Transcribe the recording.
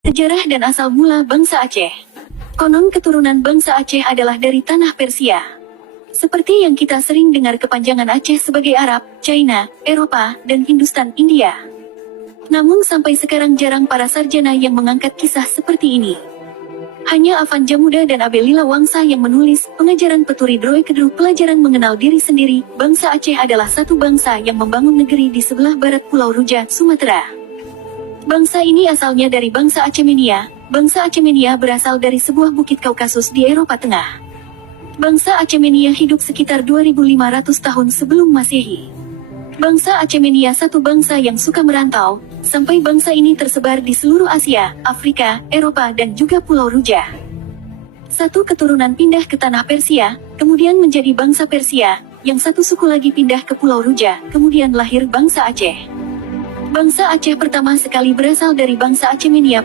Sejarah dan asal mula bangsa Aceh. Konon keturunan bangsa Aceh adalah dari tanah Persia. Seperti yang kita sering dengar kepanjangan Aceh sebagai Arab, China, Eropa, dan Hindustan, India. Namun sampai sekarang jarang para sarjana yang mengangkat kisah seperti ini. Hanya Afan Jamuda dan Abel Lila Wangsa yang menulis pengajaran Peturi Droe Kedru pelajaran mengenal diri sendiri. Bangsa Aceh adalah satu bangsa yang membangun negeri di sebelah barat Pulau Ruja, Sumatera. Bangsa ini asalnya dari bangsa Acemenia. Bangsa Acemenia berasal dari sebuah bukit Kaukasus di Eropa Tengah. Bangsa Acemenia hidup sekitar 2500 tahun sebelum Masehi. Bangsa Acemenia satu bangsa yang suka merantau, sampai bangsa ini tersebar di seluruh Asia, Afrika, Eropa dan juga Pulau Ruja. Satu keturunan pindah ke tanah Persia, kemudian menjadi bangsa Persia, yang satu suku lagi pindah ke Pulau Ruja, kemudian lahir bangsa Aceh. Bangsa Aceh pertama sekali berasal dari bangsa Acemenia